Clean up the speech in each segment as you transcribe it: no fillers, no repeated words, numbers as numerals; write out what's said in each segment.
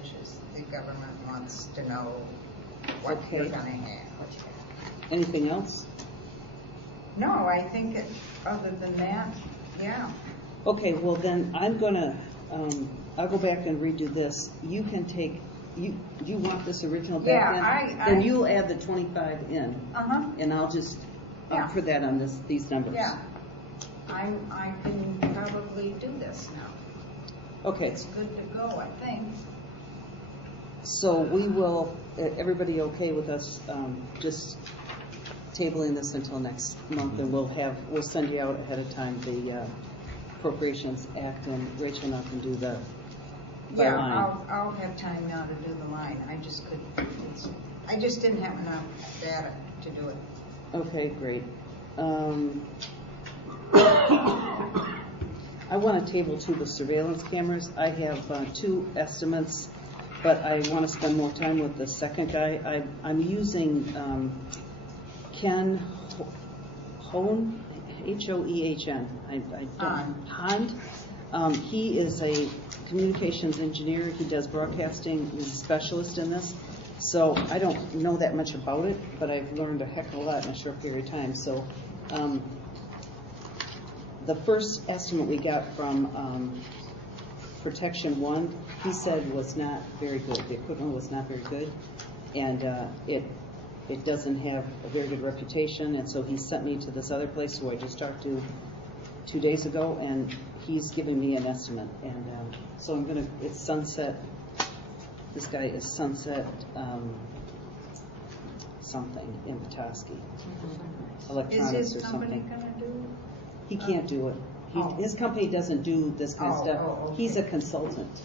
which is the government wants to know what you're going to have. Anything else? No, I think other than that, yeah. Okay, well then I'm gonna, I'll go back and redo this. You can take, you want this original back in? Then you'll add the 25 in. And I'll just put that on these numbers. Yeah. I can probably do this now. Okay. It's good to go, I think. So we will, everybody okay with us just tabling this until next month, and we'll send you out ahead of time the Appropriations Act, and Rachel and I can do the line. I'll have time now to do the line. I just didn't have enough data to do it. Okay, great. I want to table the surveillance cameras. I have 2 estimates, but I want to spend more time with the second guy. I'm using Ken Hoehn, H-O-E-H-N. Hond. He is a communications engineer. He does broadcasting. He's a specialist in this. So I don't know that much about it, but I've learned a heck of a lot in a short period of time. So the first estimate we got from Protection One, he said was not very good. The equipment was not very good, and it doesn't have a very good reputation. And so he sent me to this other place who I just talked to 2 days ago, and he's giving me an estimate. And so I'm gonna. It's Sunset. This guy is Sunset something in Petoskey. Electronics or something. Is his company going to do? He can't do it. His company doesn't do this kind of stuff. Okay. He's a consultant.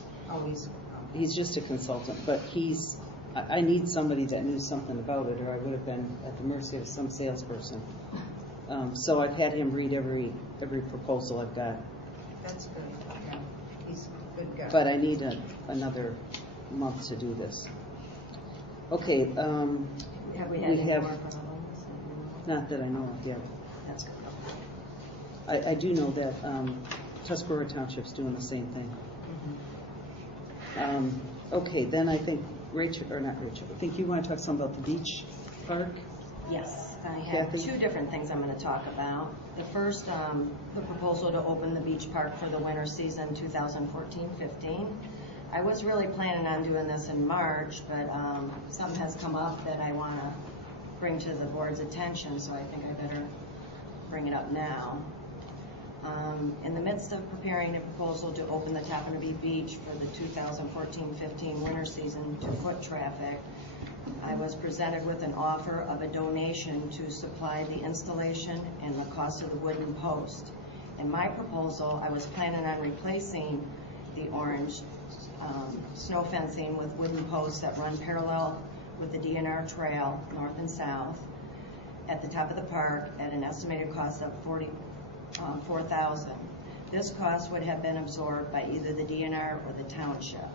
He's just a consultant, but I need somebody that knew something about it, or I would have been at the mercy of some salesperson. So I've had him read every proposal I've got. That's good. Yeah, he's a good guy. But I need another month to do this. Okay. Have we had any more problems? Not that I know of yet. That's good. I do know that Tuscarora Township's doing the same thing. Okay, then I think I think you want to talk some about the beach park? Yes, I have Kathy? 2 different things I'm going to talk about. The first, the proposal to open the beach park for the winter season 2014-15. I was really planning on doing this in March, but something has come up that I want to bring to the board's attention, so I think I better bring it up now. In the midst of preparing a proposal to open the Tappanabee Beach for the 2014-15 winter season to foot traffic, I was presented with an offer of a donation to supply the installation and the cost of the wooden post. In my proposal, I was planning on replacing the orange snow fencing with wooden posts that run parallel with the DNR trail, north and south, at the top of the park at an estimated cost of $4,000. This cost would have been absorbed by either the DNR or the township.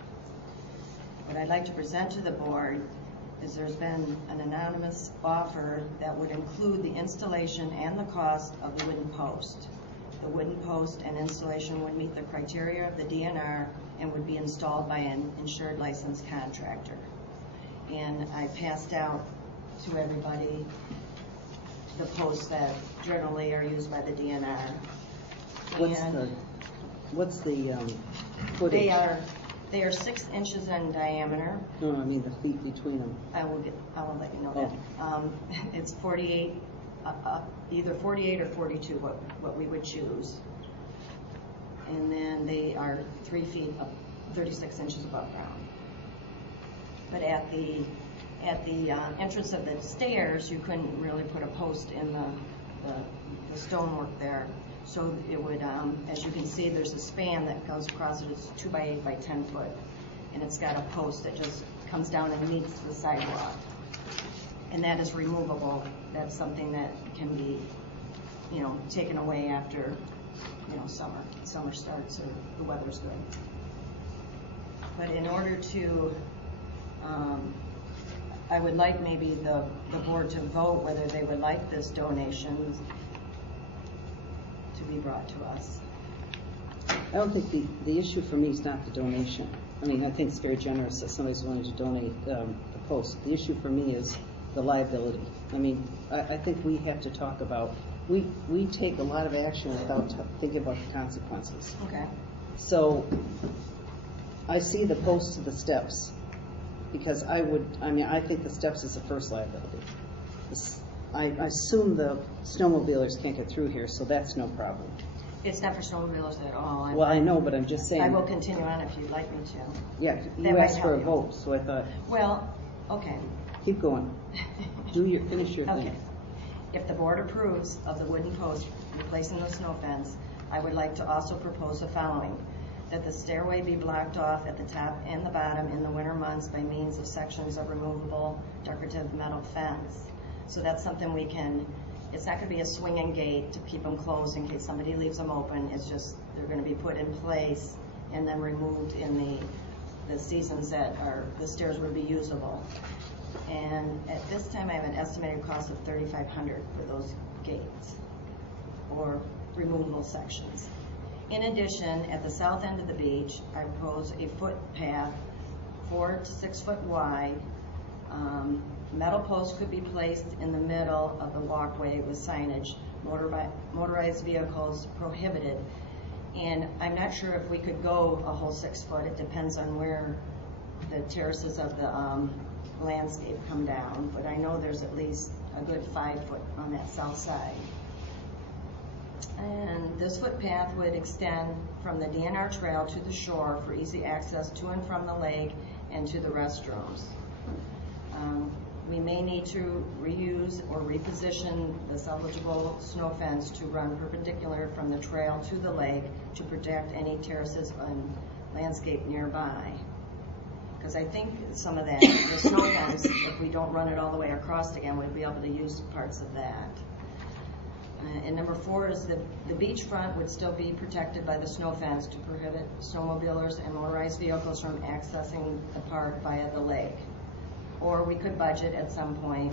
What I'd like to present to the board is there's been an anonymous offer that would include the installation and the cost of the wooden post. The wooden post and installation would meet the criteria of the DNR and would be installed by an insured licensed contractor. And I passed out to everybody the posts that generally are used by the DNR. What's the footage? They are 6 inches in diameter. No, I mean the feet between them. I will let you know that. It's 48, either 48 or 42, what we would choose. And then they are 3 feet up, 36 inches above ground. But at the entrance of the stairs, you couldn't really put a post in the stonework there. So it would, as you can see, there's a span that goes across it. It's 2 by 8 by 10 foot, and it's got a post that just comes down and meets the sidewalk. And that is removable. That's something that can be, taken away after, summer starts or the weather's good. But in order to, I would like maybe the board to vote whether they would like this donation to be brought to us. I don't think the issue for me is not the donation. I mean, I think it's very generous that somebody's willing to donate the post. The issue for me is the liability. I mean, I think we have to talk about, we take a lot of action without thinking about the consequences. Okay. So I see the post to the steps, because I think the steps is the first liability. I assume the snowmobilers can't get through here, so that's no problem. It's not for snowmobilers at all. Well, I know, but I'm just saying. I will continue on if you'd like me to. Yeah, That you might asked for a help you. vote, so I thought, Well, okay. keep going. Finish your thing. Okay. If the board approves of the wooden post replacing the snow fence, I would like to also propose the following: that the stairway be blocked off at the top and the bottom in the winter months by means of sections of removable decorative metal fence. So that's something we can, it's not going to be a swinging gate to keep them closed in case somebody leaves them open. It's just they're going to be put in place and then removed in the seasons that the stairs would be usable. And at this time, I have an estimated cost of $3,500 for those gates or removable sections. In addition, at the south end of the beach, I propose a footpath 4 to 6 foot wide. Metal posts could be placed in the middle of the walkway with signage, motorized vehicles prohibited. And I'm not sure if we could go a whole 6 foot. It depends on where the terraces of the landscape come down, but I know there's at least a good 5 foot on that south side. And this footpath would extend from the DNR trail to the shore for easy access to and from the lake and to the restrooms. We may need to reuse or reposition the salvageable snow fence to run perpendicular from the trail to the lake to protect any terraces and landscape nearby. Because I think some of that, the snow fence, if we don't run it all the way across again, we'd be able to use parts of that. And number 4 is the beachfront would still be protected by the snow fence to prohibit snowmobilers and motorized vehicles from accessing the park via the lake. Or we could budget at some point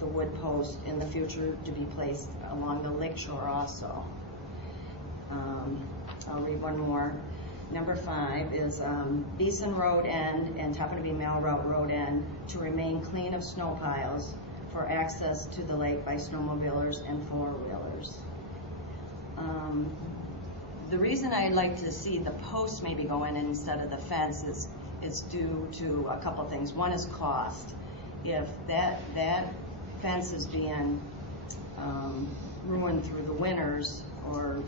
the wood post in the future to be placed along the lake shore also. I'll read one more. Number 5 is Beeson Road End and Toppinabee Mail Route Road End to remain clean of snow piles for access to the lake by snowmobilers and four-wheelers. The reason I'd like to see the posts maybe go in instead of the fence is due to a couple things. One is cost. If that fence is being ruined through the winters, or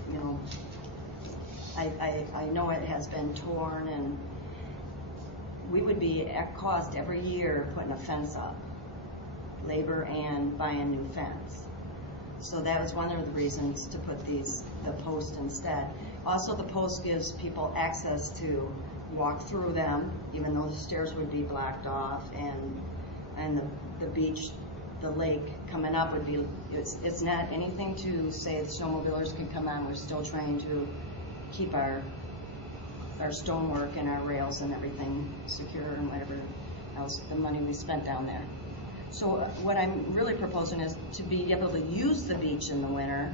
I know it has been torn, and we would be at cost every year putting a fence up, labor and buying new fence. So that was one of the reasons to put the post instead. Also, the post gives people access to walk through them, even though the stairs would be blocked off, and the beach, the lake coming up would be, it's not anything to say the snowmobilers can come on. We're still trying to keep our stonework and our rails and everything secure, and whatever else the money we spent down there. So what I'm really proposing is to be able to use the beach in the winter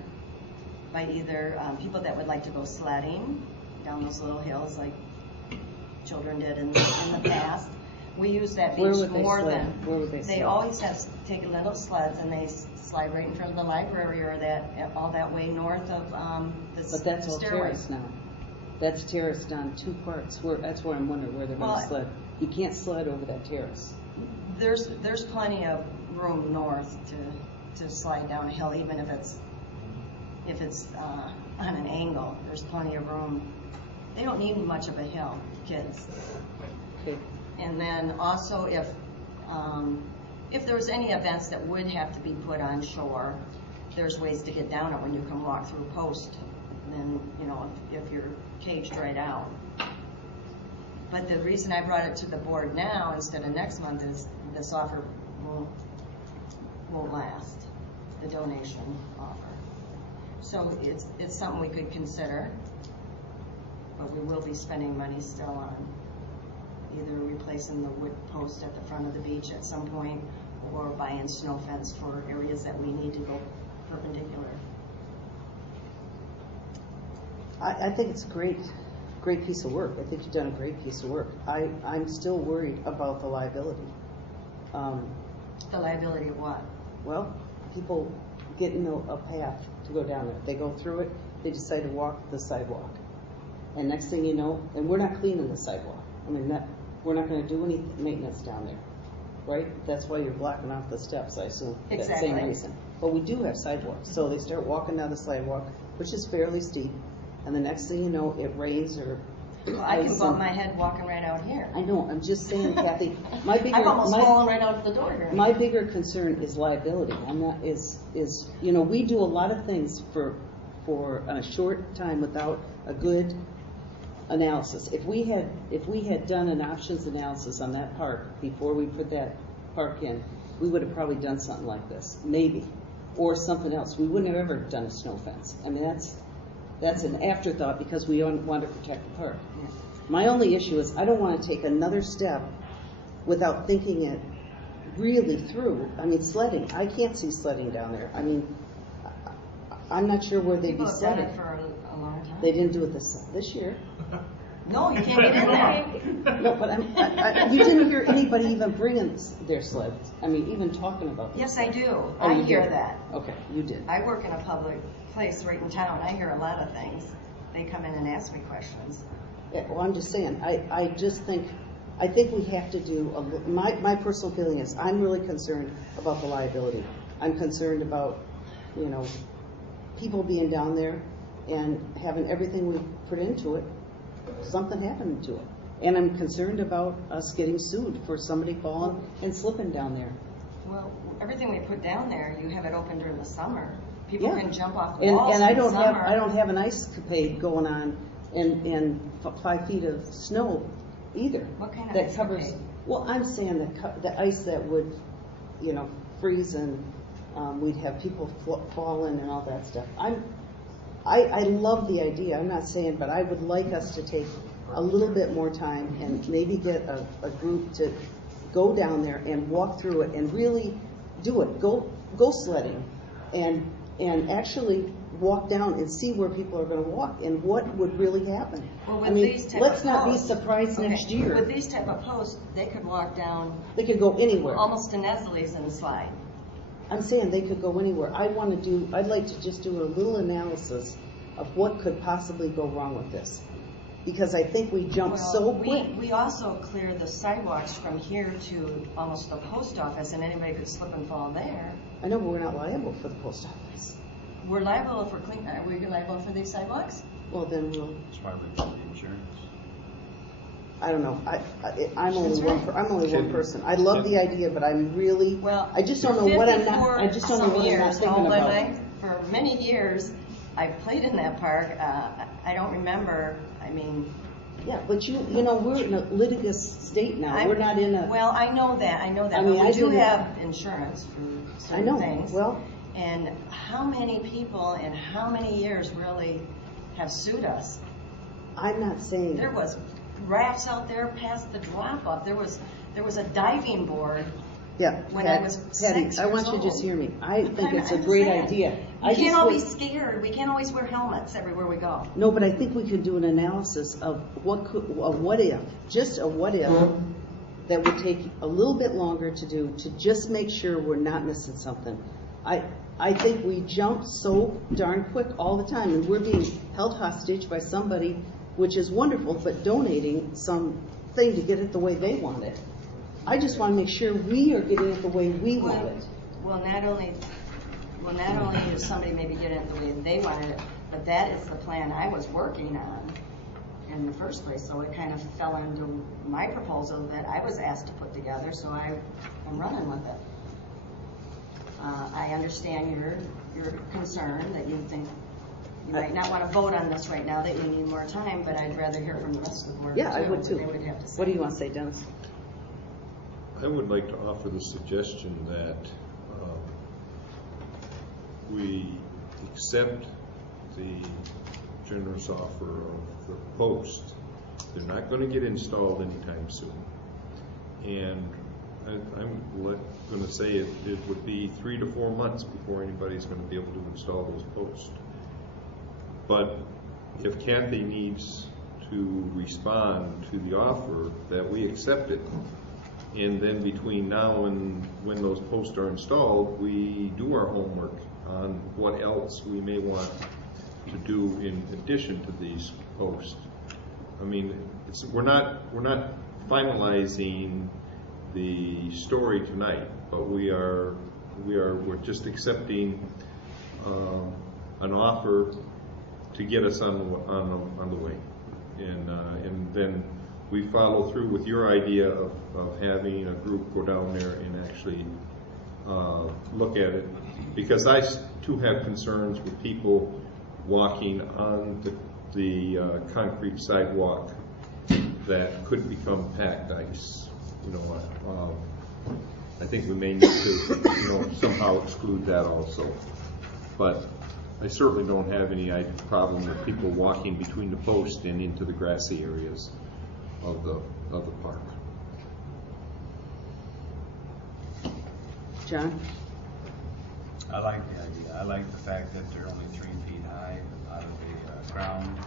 by either people that would like to go sledding down those little hills like children did in the past. We use that beach more than where would they sled? always have to take little sleds, and they slide right in front of the library or all that way north of the But that's all stairway. terraced now. That's terraced on 2 parts. That's where I'm wondering where they're going to sled. You can't sled over that terrace. There's plenty of room north to slide down a hill, even if it's on an angle. There's plenty of room. They don't need much of a hill, kids. Okay. And then also, if there's any events that would have to be put on shore, there's ways to get down it when you can walk through post. And then, if you're caged right out. But the reason I brought it to the board now instead of next month is this offer won't last, the donation offer. So it's something we could consider, but we will be spending money still on either replacing the wood post at the front of the beach at some point, or buying snow fence for areas that we need to go perpendicular. I think it's great. great piece of work. I think you've done a great piece of work. I'm still worried about the liability. The liability of what? Well, people get in a path to go down there. They go through it, they decide to walk the sidewalk. And next thing you know, and we're not cleaning the sidewalk. I mean, we're not going to do any maintenance down there, right? That's why you're blocking off the steps, I assume. Exactly. That same reason. But we do have sidewalks. So they start walking down the sidewalk, which is fairly steep, and the next thing you know, it rains or Well, I can bump my head walking right out here. I know, I'm just saying, Kathy, my bigger, I've almost fallen right out of the door here. my bigger concern is liability. I'm not, you know, we do a lot of things for a short time without a good analysis. If we had done an options analysis on that park before we put that park in, we would have probably done something like this, maybe, or something else. We wouldn't have ever done a snow fence. I mean, that's an afterthought because we don't want to protect the park. Yeah. My only issue is I don't want to take another step without thinking it really through. I mean, sledding. I can't see sledding down there. I mean, I'm not sure where they'd People be have done sledding. it for a long time. They didn't do it this year. No, you can't get in there. No, but you didn't hear anybody even bringing their sleds. I mean, even talking about this. Yes, I do. Oh, I you hear did. that. Okay, you did. I work in a public place right in town. I hear a lot of things. They come in and ask me questions. Yeah, well, I'm just saying, I think we have to do, my personal feeling is I'm really concerned about the liability. I'm concerned about, you know, people being down there and having everything we put into it, something happening to it. And I'm concerned about us getting sued for somebody falling and slipping down there. Well, everything we put down there, you have it open during the summer. People Yeah. can jump off the And walls I in the don't summer. have an ice capade going on and 5 feet of snow either. What kind of that ice covers? capade? Well, I'm saying the ice that would, you know, freeze and we'd have people fall in and all that stuff. I love the idea. I'm not saying, but I would like us to take a little bit more time and maybe get a group to go down there and walk through it and really do it. Go sledding and actually walk down and see where people are going to walk and what would really happen. Well, with I mean, these type let's of not be posts- surprised okay, next year. With these type of posts, they could walk down They could go anywhere. almost to Neslie's and slide. I'm saying they could go anywhere. I'd like to just do a little analysis of what could possibly go wrong with this. Because I think we jumped so quick. We also cleared the sidewalks from here to almost the post office, and anybody could slip and fall there. I know, but we're not liable for the post office. We're liable if we're clean. Are we liable for these sidewalks? Well, then we'll, It's probably the insurance. I don't know. I'm only That's right. I'm only one person. I love the idea, but I'm really, Well, I just don't know what I'm not, I just don't know what I'm not thinking how old am about. I? For many years, I've played in that park. I don't remember. I mean, Yeah, but you know, we're in a litigious state now. We're not in a, Well, I know that. I but mean, I we do didn't- have insurance for certain I know. things. Well, And how many people in how many years really have sued us? I'm not saying. There was rafts out there past the drop off. There was a diving board. Yeah, When I was Patty, 6 I want years you to just old. hear me. I think it's a I'm great saying. idea. We I can't just all would- be scared. We can't always wear helmets everywhere we go. No, but I think we could do an analysis of a what if, just a what if, that would take a little bit longer to do to just make sure we're not missing something. I think we jump so darn quick all the time, and we're being held hostage by somebody, which is wonderful, but donating something to get it the way they want it. I just want to make sure we are getting it the way we want it. Well, not only does somebody maybe get it the way they wanted it, but that is the plan I was working on in the first place. So it kind of fell into my proposal that I was asked to put together, so I'm running with it. I understand your concern that you think you might not want to vote on this right now, that you need more time, but I'd rather hear from the rest of the board. Yeah, I would what too. they would have to say. What do you want to say, Dennis? I would like to offer the suggestion that we accept the generous offer of the post. They're not going to get installed anytime soon. And I'm going to say it would be 3 to 4 months before anybody's going to be able to install those posts. But if Kathy needs to respond to the offer, that we accept it. And then between now and when those posts are installed, we do our homework on what else we may want to do in addition to these posts. I mean, we're not finalizing the story tonight, but we're just accepting an offer to get us on the way, and then we follow through with your idea of having a group go down there and actually look at it, because I too have concerns with people walking on the concrete sidewalk that could become packed ice. You know, I think we may need to, somehow exclude that also. But I certainly don't have any problem with people walking between the posts and into the grassy areas of the park. John? I like the idea. I like the fact that they're only 3 feet high out of the ground.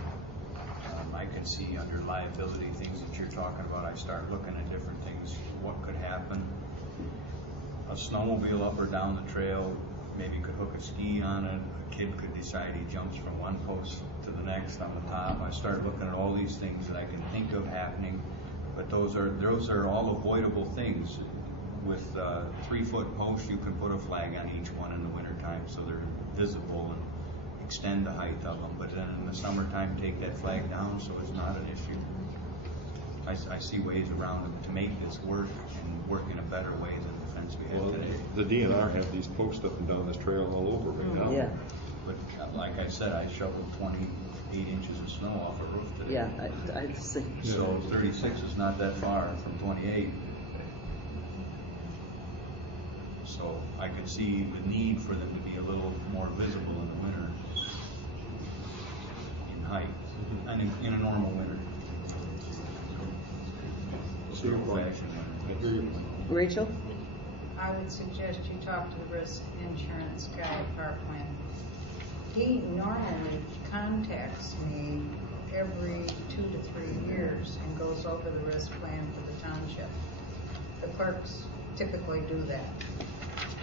I can see under liability things that you're talking about. I start looking at different things. What could happen? A snowmobile up or down the trail maybe could hook a ski on it. A kid could decide he jumps from one post to the next on the top. I start looking at all these things that I can think of happening, but those are all avoidable things. With 3-foot posts, you can put a flag on each one in the wintertime so they're visible and extend the height of them. But then in the summertime, take that flag down so it's not an issue. I see ways around it to make this work and work in a better way than the fence we have today. The DNR have these posts up and down this trail all over right now. Yeah. But like I said, I shoveled 28 inches of snow off a roof today. Yeah, I think. So 36 is not that far from 28. So I could see the need for them to be a little more visible in the winter, in height, and in a normal winter. See your point. I hear you. Rachel? I would suggest you talk to the risk insurance guy at Parkland. He normally contacts me every 2 to 3 years and goes over the risk plan for the township. The clerks typically do that.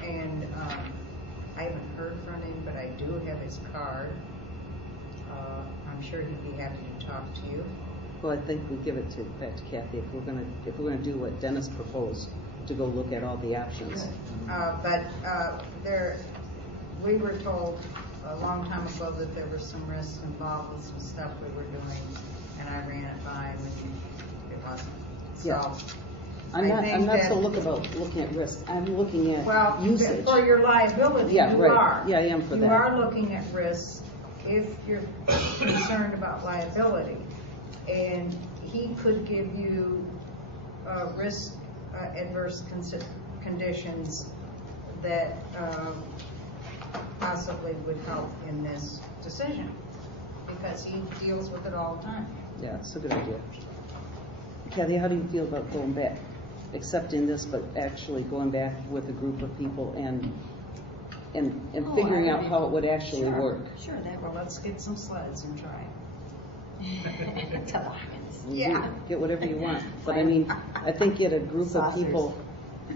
And I haven't heard from him, but I do have his card. I'm sure he'd be happy to talk to you. Well, I think we give it back to Kathy if we're gonna do what Dennis proposed, to go look at all the options. We were told a long time ago that there were some risks involved with some stuff we were doing, and I ran it by him and it wasn't. Yeah. So I'm not so that- looking at risk. I'm looking at Well, usage. for your liability, Yeah, you right. are. Yeah, I am for that. You are looking at risks if you're concerned about liability. And he could give you risk adverse conditions that possibly would help in this decision, because he deals with it all the time. Yeah, it's a good idea. Kathy, how do you feel about going back, accepting this, but actually going back with a group of people and figuring out how it would actually work? Sure, that Well, let's get some sleds and try it. Toboggans. Yeah. Get whatever you want. But I mean, I think get a group of people,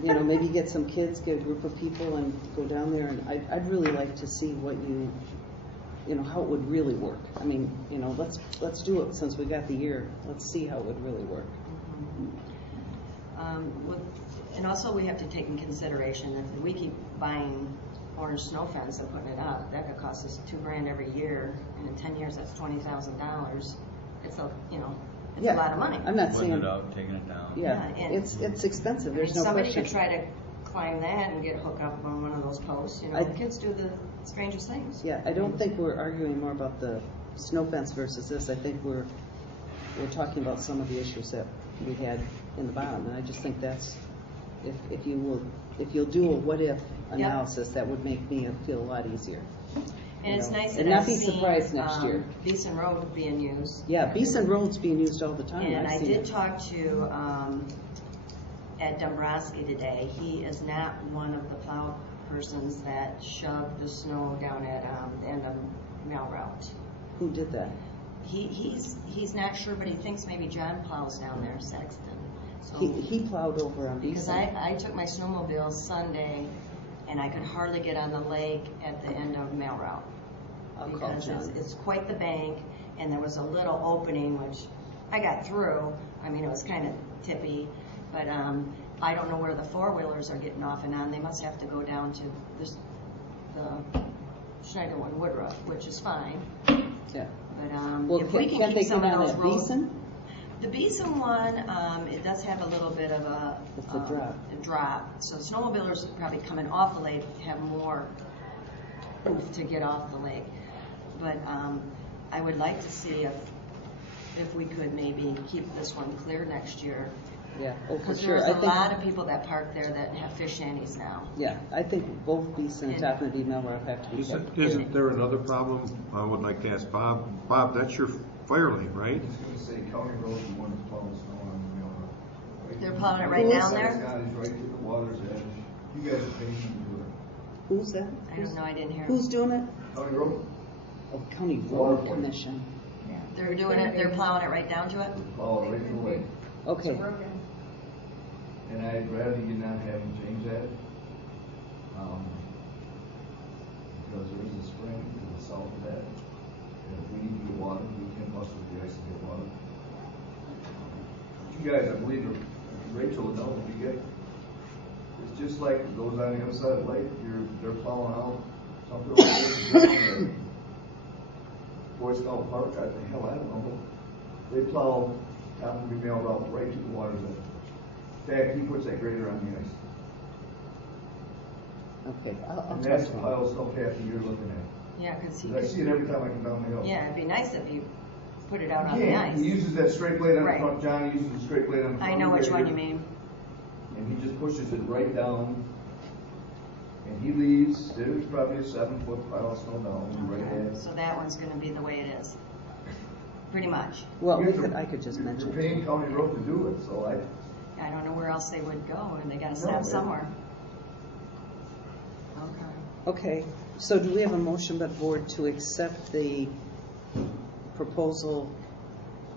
maybe get some kids, get a group of people and go down there, and I'd really like to see what how it would really work. I mean, let's do it since we got the year. Let's see how it would really work. And also we have to take in consideration if we keep buying orange snow fence and putting it up, that could cost us $2,000 every year, and in 10 years that's $20,000. It's a lot of money. I'm not Putting saying. it out, taking it down. Yeah, and- it's expensive. There's no somebody question. could try to climb that and get hooked up on one of those posts. Kids do the strangest things. Yeah, I don't think we're arguing more about the snow fence versus this. I think we're talking about some of the issues that we had in the bottom, and I just think that's if you'll do a what if analysis, that would make me feel a lot easier. And it's nice and that not I've be seen, surprised next year. Beeson Road being used. Yeah, Beeson Road's being used all the time. And I've I seen did it. talk to Ed Dombrowski today. He is not one of the plow persons that shoved the snow down at the end of Mail Route. Who did that? he's not sure, but he thinks maybe John plows down there, Sexton. So, He plowed over on because Beeson. I took my snowmobile Sunday, and I could hardly get on the lake at the end of Mail Route. I'll call Because John. it's quite the bank, and there was a little opening, which I got through. I mean, it was kind of tippy, but I don't know where the four-wheelers are getting off and on. They must have to go down to the Schneider one, Woodruff, which is fine. Yeah. But Well, if we can't can they keep some get of on those at roads. Beeson? The Beeson one, it does have a little bit of a It's a drop. drop. So snowmobilers probably coming off the lake have more oof to get off the lake. But I would like to see if we could maybe keep this one clear next year. Yeah, oh, for Because sure. there's I a think, lot of people that park there that have fish shanties now. yeah, I think both Beeson and Top and Melrock have to be kept. Isn't there another problem? I would like to ask Bob. Bob, that's your fire lane, right? I was gonna say County Road is one that's plowing snow on the railroad. Right They're there. plowing it right Who down is- there? It's right to the water's edge. You guys are paying them to do it. Who's that? I don't know, I didn't hear. Who's doing it? County Road, Oh, County Water Road Board. Commission. Yeah. They're doing it, they're plowing it right down to it? plow it right to the lake. Okay, It's working. And I'd rather you not have them change that. Because there is a spring to the south of that. And if we need to get water, we can bust with the ice to get water. You guys, I believe, Rachel would know, you get, it's just like it goes on the other side of the lake, they're plowing out something over there. Boy Scout Park, I don't know, but they plow Top of the Mail Route right to the water's edge. In fact, he puts that grader on the ice. okay, I'll And talk that's to the him. pile of snow patch that you're looking at. Yeah, because he 'Cause I see it every time I come down the hill. yeah, it'd be nice if you put it out on He the can't. ice. He uses that straight blade on the Right. front, Johnny uses the straight blade on the front. I know which one grader, you mean. And he just pushes it right down. And he leaves, there's probably a 7-foot pile of snow down, right there. So that one's gonna be the way it is. Pretty much. Well, You're- I could just mention You're it. paying County Road to do it, so I don't know where else they would go, and they gotta No, stop they- somewhere. Okay. Okay, so do we have a motion by the board to accept the proposal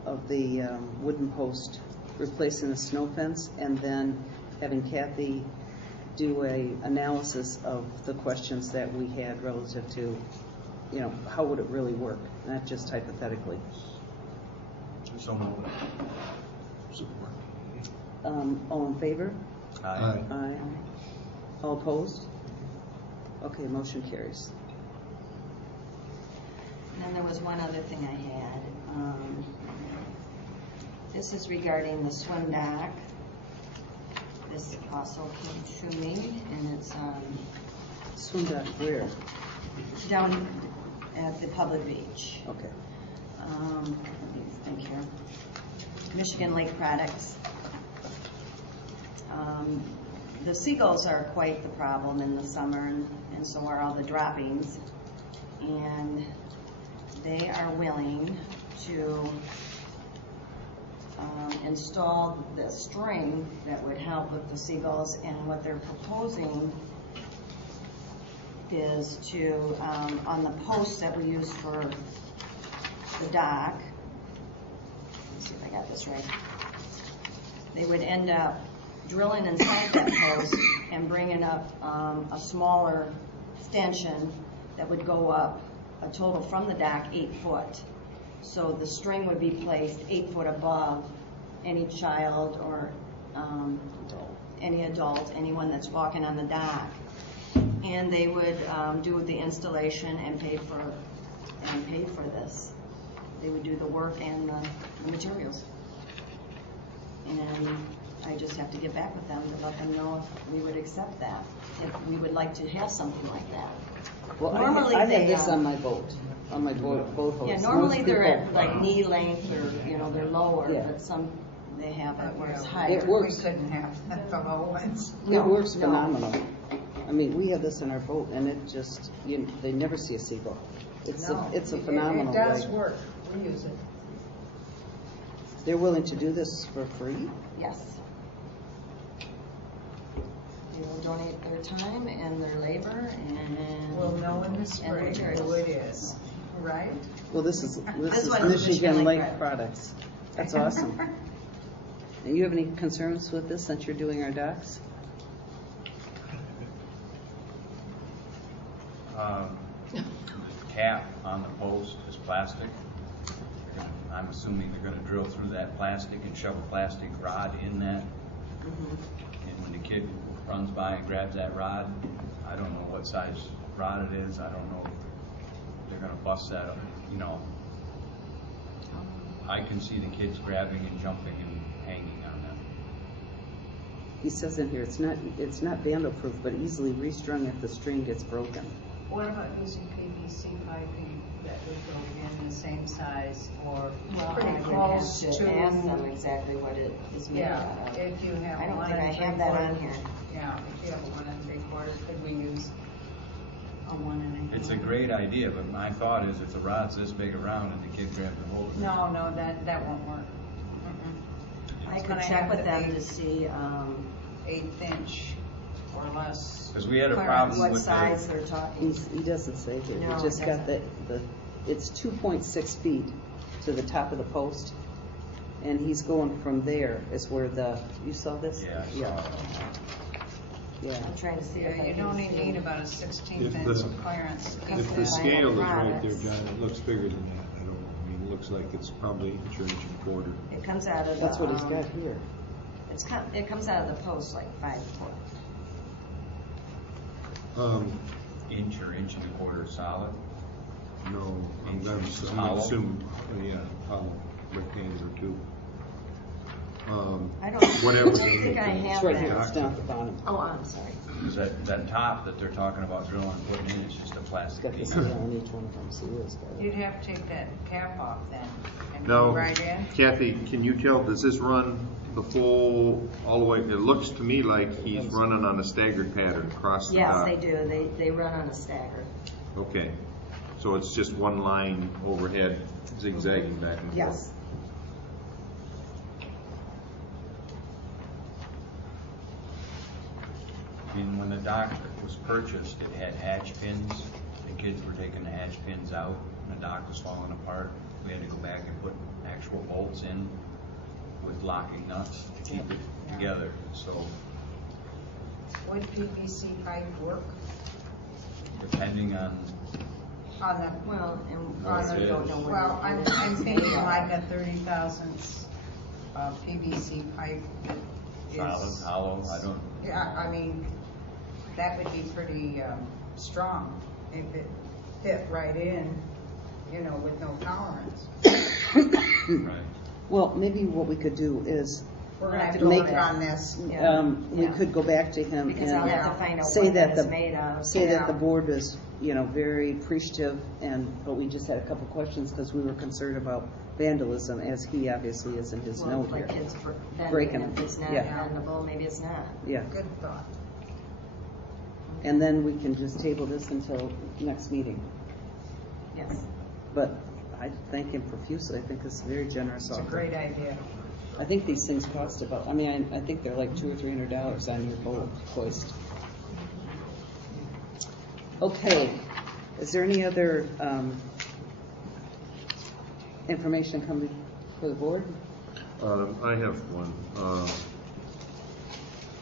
of the wooden post replacing the snow fence, and then having Kathy do a analysis of the questions that we had relative to, you know, how would it really work, not just hypothetically? So moved. Support. All in favor? Aye. Aye. All opposed? Okay, motion carries. And then there was one other thing I had. This is regarding the swim dock. This also came to me, and it's Swim dock where? down at the public beach. Okay. Let me think here. Michigan Lake Products. The seagulls are quite the problem in the summer, and so are all the droppings. And they are willing to install the string that would help with the seagulls, and what they're proposing is to, on the posts that we use for the dock, let's see if I got this right, they would end up drilling inside that post and bringing up a smaller stanchion that would go up a total from the dock 8 foot. So the string would be placed 8 foot above any child or any adult, anyone that's walking on the dock. And they would do the installation and pay for this. They would do the work and the materials. And I just have to get back with them to let them know if we would accept that, if we would like to have something like that. Well, Normally I have they, this on my boat, on my boat host. Yeah, normally Most they're people- at like knee length or, you know, they're lower, Yeah. but some, they have it where it's Yeah, higher. It works. We couldn't have the low ones. No, It works no. phenomenal. I mean, we have this in our boat, and it just, they never see a seagull. It's No, a phenomenal way. It does work. We use it. They're willing to do this for free? Yes. They will donate their time and their labor and. We'll know in the and spring materials. who it is, right? Well, this is This one is Michigan Lake Prep. Products. That's awesome. And you have any concerns with this since you're doing our docks? Cap on the post is plastic. I'm assuming they're gonna drill through that plastic and shove a plastic rod in that. And when the kid runs by and grabs that rod, I don't know what size rod it is. I don't know if they're gonna bust that up, you know. I can see the kids grabbing and jumping and hanging on them. He says in here, it's not vandal-proof, but easily restrung if the string gets broken. What about using PVC piping that would go in the same size or Well, pretty I would close have to? to ask them exactly what it is made Yeah, out of. if you have I don't one think I and have that on 3/4. here. Yeah, if you have a 1 3/4, could we use a 1 1/2? It's a great idea, but my thought is if the rod's this big around and the kid grabs the hold of it. No, that won't work. Mm-mm. I It's could gonna check have with to them be to see 1/8 inch or less. Because we had a clearance. problem what with size they're talking. He doesn't say here. No, He just it got doesn't. it's 2.6 feet to the top of the post. And he's going from there is where you saw this? Yeah, I saw Yeah. it. Yeah. I'm trying to see if Yeah, I you can only see. need about a 16th If inch the- clearance. If the Vinyl scale is right there, products. John, it looks bigger than that. I mean, it looks like it's probably inch or inch and a quarter. It comes out of That's the, what he's got here. it comes out of the post like 5'4". Inch or inch and a quarter solid. No, I'm gonna Hollow? assume, yeah, hollow, rectangular too. I don't Whatever. I don't think I It's have right here, that. it's down at the bottom. Oh, I'm sorry. Because that top that they're talking about drilling and putting in is just a It's plastic got the piece. scale on each one of them, so it's got You'd have to take that cap off then and Now, go right in. Kathy, can you tell, does this run the full, all the way? It looks to me like he's running on a staggered pattern across the Yes, top. they do. They run on a stagger. Okay, so it's just one line overhead zigzagging back and forth? Yes. And when the dock was purchased, it had hatch pins. The kids were taking the hatch pins out, and the dock was falling apart. We had to go back and put actual bolts in with locking nuts to keep it together. So Would PVC pipe work depending on, on the, Well, and we on also the, don't know what well, it I'm is thinking made of. like a 30 thousandths PVC pipe that solid, is. hollow, I don't. Yeah, I mean, that would be pretty strong if it fit right in, you know, with no tolerance. Right. Well, maybe what we could do is, We're gonna have to Make- work on this. Yeah. we Yeah. could go back to him Because I'll have to and find out say what that that is the, made of. say that Yeah. the board is, very appreciative but we just had a couple questions because we were concerned about vandalism as he obviously is in his Well, note like here. kids Breaking bending, if them. it's not Yeah. bendable, maybe it's not. Yeah, Good thought. and then we can just table this until next meeting. Yes. But I thank him profusely. I think it's a very generous It's a offer. great idea. I think these things cost about, I think they're like $200 or $300 on your boat hoist. Okay, is there any other information coming for the board? I have one.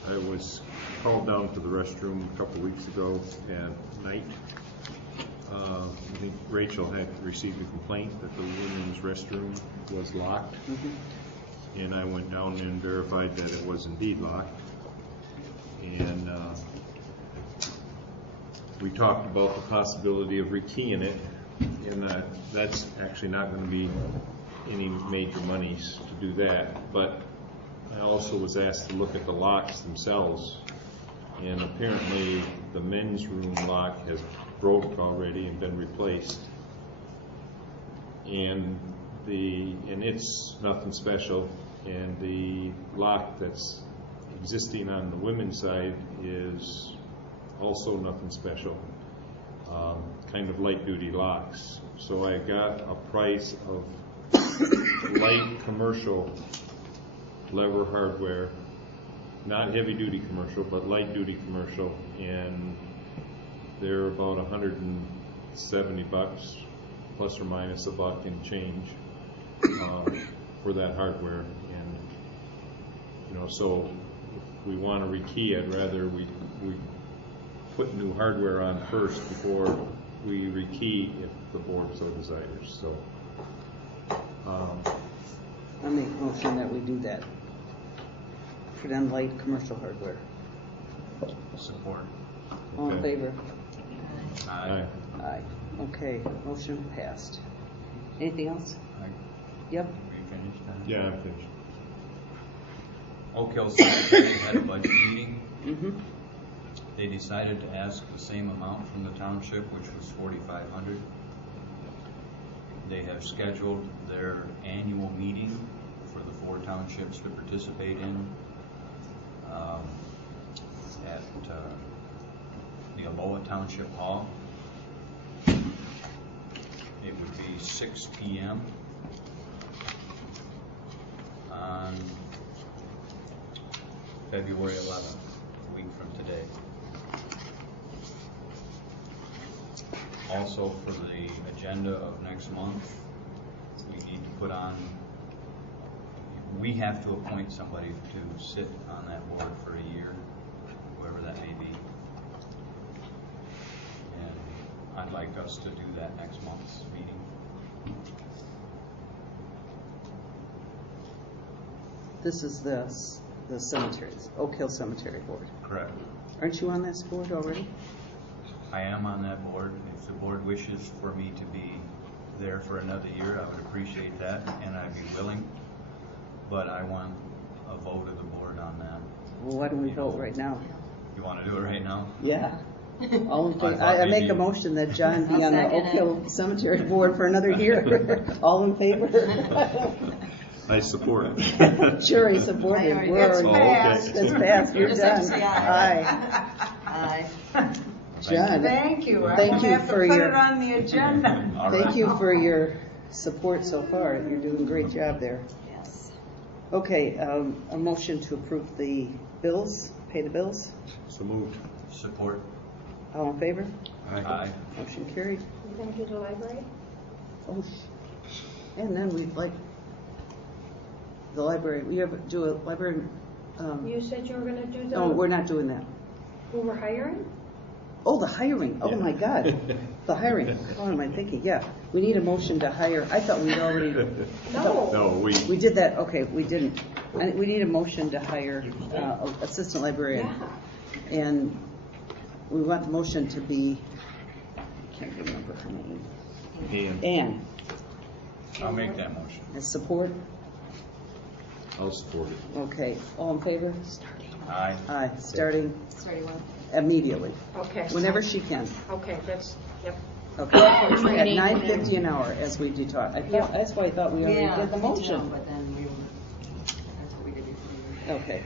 I was called down to the restroom a couple weeks ago at night. I think Rachel had received a complaint that the women's restroom was locked. And I went down and verified that it was indeed locked. And we talked about the possibility of rekeying it, and that's actually not going to be any major monies to do that. But I also was asked to look at the locks themselves, and apparently the men's room lock has broke already and been replaced. And it's nothing special, and the lock that's existing on the women's side is also nothing special, kind of light duty locks. So I got a price of light commercial lever hardware, not heavy duty commercial, but light duty commercial, and they're about $170 plus or minus $1 and change for that hardware. And so if we want to rekey, I'd rather we put new hardware on first before we rekey if the board so desires. So I make a motion that we do that. Put on light commercial hardware. Support. All in Okay. favor? Aye. Aye. Okay, motion passed. Anything else? Aye. Yep. We finished that? yeah, I'm finished. Oak Hill Cemetery had a budget meeting. Mm-hmm. They decided to ask the same amount from the township, which was $4,500. They have scheduled their annual meeting for the 4 townships to participate in at the Aloha Township Hall. It would be 6 p.m. on February 11th, a week from today. Also, for the agenda of next month, we need to put on, we have to appoint somebody to sit on that board for a year, whoever that may be. And I'd like us to do that next month's meeting. This is the cemeteries, Oak Hill Cemetery Board. Correct. Aren't you on this board already? I am on that board. If the board wishes for me to be there for another year, I would appreciate that, and I'd be willing. But I want a vote of the board on that. Well, why don't we vote right now? You want to do it right now? Yeah. All in I favor? thought I make maybe- a motion that John be I'll on the second Oak it. Hill Cemetery Board for another year. All in favor? I support. Jury supported. I already We're did. already- It's passed. It's passed. You're Just done. say aye. Aye. John, Thank you. I Thank won't you have to for put your- it on the agenda. All thank right. you for your support so far. You're doing a great job there. Yes. Okay, a motion to approve the bills, pay the bills. So moved. Support. All in favor? Aye. Motion carried. You gonna do the library? Oh, and then we'd like the library. We have do a library. You said you were gonna do the. No, we're not doing that. Who we're hiring? Oh, the hiring. Oh Yeah. my God, the hiring. What am I thinking? Yeah, we need a motion to hire. I thought we'd already. No. No, We did that. Okay, we didn't. We need a motion to hire assistant librarian, Yeah. and we want the motion to be. I can't remember her name. And Ann. I'll make that motion. As support. I'll support it. Okay, all in favor? Aye. Aye. Starting 31. immediately, Okay. whenever she can. Okay, that's, yep. Okay. At training and then- 9:50 an hour, as we did talk. Yeah. That's why I thought we already Yeah, did the me too, motion. but then we were, that's what we did before. Okay.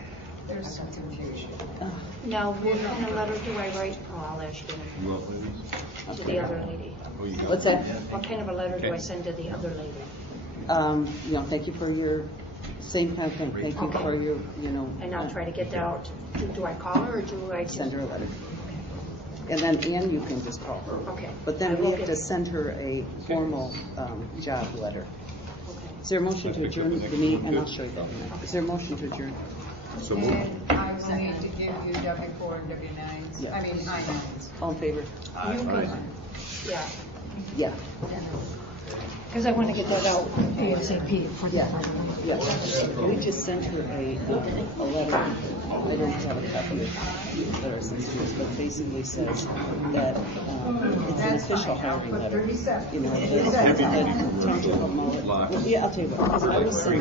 There's some confusion. Now, what kind of letter do I write? Oh, I'll ask you. Well, ladies. To the other lady. Oh, you got What's that? What kind of a letter do I send to the other lady? Thank you for your, same kind of thing. Thank you Okay. for your, And I'll try to get that out. Do I call her or do I just? send her a letter. And then Ann, you can just call her. Okay. But I then we will have get- to send her a formal job letter. Okay. Is there a motion to adjourn the meeting? And I'll show you that. Is there a motion to adjourn? So moved. And I will need to give you W4 and W9s, Yeah. I mean I-9s. All in favor? Aye. Yeah, Yeah. because I want to get that out ASAP for the. Yeah. We just sent her a letter. I don't have a copy of the letter since she was, but basically says that it's an official hiring letter. 37. You know, the township of Mullet. Yeah, I'll tell you what, 'cause I was sent